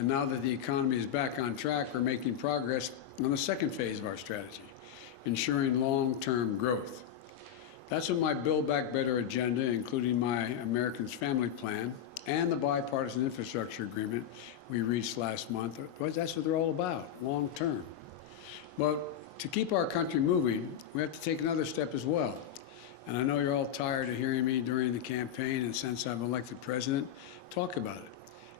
And now that the economy is back on track, we're making progress on the second phase of our strategy, ensuring long-term growth. That's what my Build Back Better agenda, including my Americans Family Plan and the bipartisan infrastructure agreement we reached last month, that's what they're all about, long-term. But to keep our country moving, we have to take another step as well. And I know you're all tired of hearing me during the campaign and since I'm elected president, talk about it.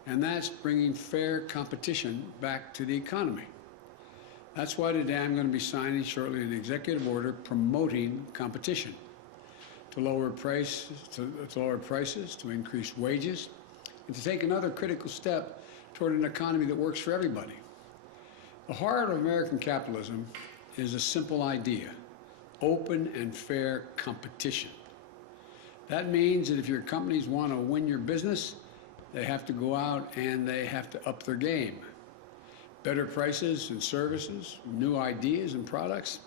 And that's bringing fair competition back to the economy. That's why today I'm going to be signing shortly an executive order promoting competition to lower prices, to increase wages, and to take another critical step toward an economy that works for everybody. The heart of American capitalism is a simple idea: open and fair competition. That means that if your companies want to win your business, they have to go out and they have to up their game. Better prices and services, new ideas and products.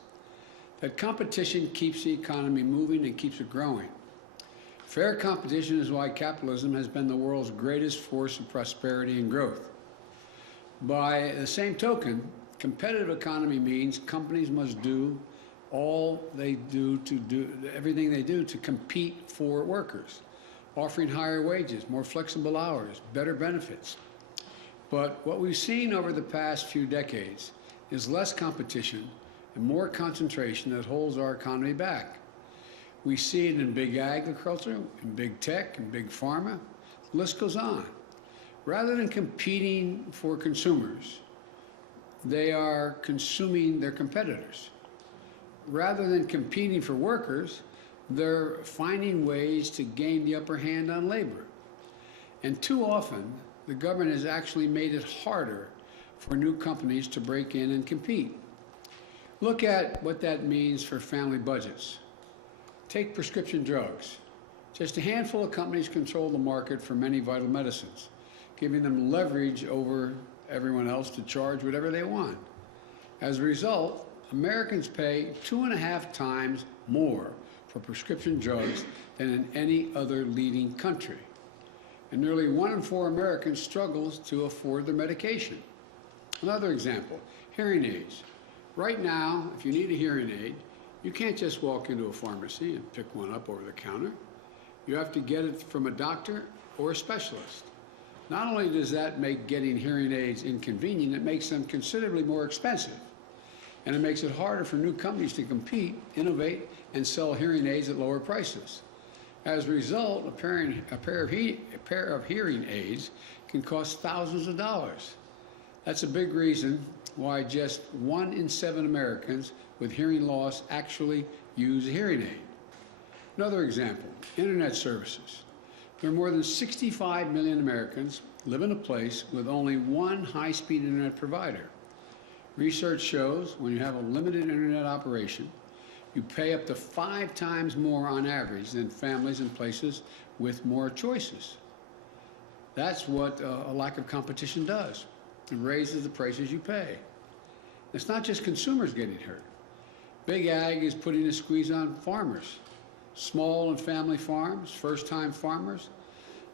That competition keeps the economy moving and keeps it growing. Fair competition is why capitalism has been the world's greatest force of prosperity and growth. By the same token, competitive economy means companies must do everything they do to compete for workers, offering higher wages, more flexible hours, better benefits. But what we've seen over the past few decades is less competition and more concentration that holds our economy back. We see it in big agriculture, in big tech, in big pharma. The list goes on. Rather than competing for consumers, they are consuming their competitors. Rather than competing for workers, they're finding ways to gain the upper hand on labor. And too often, the government has actually made it harder for new companies to break in and compete. Look at what that means for family budgets. Take prescription drugs. Just a handful of companies control the market for many vital medicines, giving them leverage over everyone else to charge whatever they want. As a result, Americans pay 2.5 times more for prescription drugs than in any other leading country. And nearly 1 in 4 Americans struggles to afford their medication. Another example, hearing aids. Right now, if you need a hearing aid, you can't just walk into a pharmacy and pick one up over the counter. You have to get it from a doctor or a specialist. Not only does that make getting hearing aids inconvenient, it makes them considerably more expensive. And it makes it harder for new companies to compete, innovate, and sell hearing aids at lower prices. As a result, a pair of hearing aids can cost thousands of dollars. That's a big reason why just 1 in 7 Americans with hearing loss actually use a hearing aid. Another example, internet services. There are more than 65 million Americans live in a place with only one high-speed internet provider. Research shows when you have a limited internet operation, you pay up to 5 times more on average than families in places with more choices. That's what a lack of competition does. It raises the prices you pay. It's not just consumers getting hurt. Big ag is putting a squeeze on farmers. Small and family farms, first-time farmers,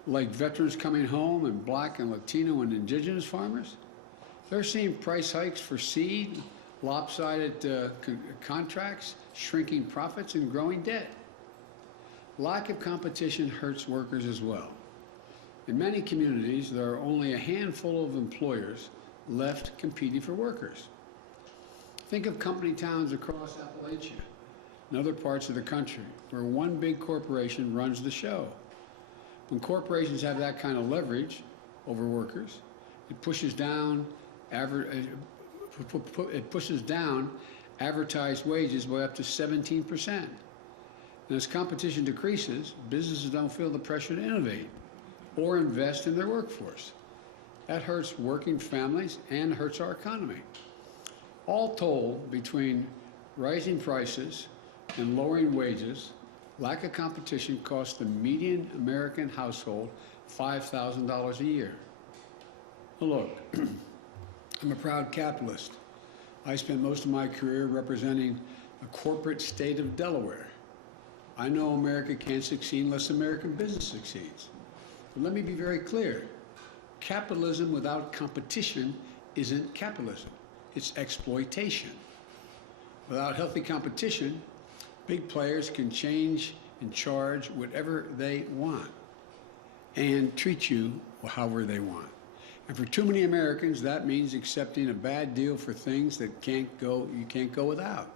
like veterans coming home and Black and Latino and indigenous farmers, they're seeing price hikes for seed, lopsided contracts, shrinking profits, and growing debt. Lack of competition hurts workers as well. In many communities, there are only a handful of employers left competing for workers. Think of company towns across Appalachia and other parts of the country where one big corporation runs the show. When corporations have that kind of leverage over workers, it pushes down advertised wages by up to 17%. And as competition decreases, businesses don't feel the pressure to innovate or invest in their workforce. That hurts working families and hurts our economy. All told, between rising prices and lowering wages, lack of competition costs the median American household $5,000 a year. Well, look, I'm a proud capitalist. I spent most of my career representing the corporate state of Delaware. I know America can't succeed unless American business succeeds. But let me be very clear. Capitalism without competition isn't capitalism. It's exploitation. Without healthy competition, big players can change and charge whatever they want and treat you however they want. And for too many Americans, that means accepting a bad deal for things that you can't go without.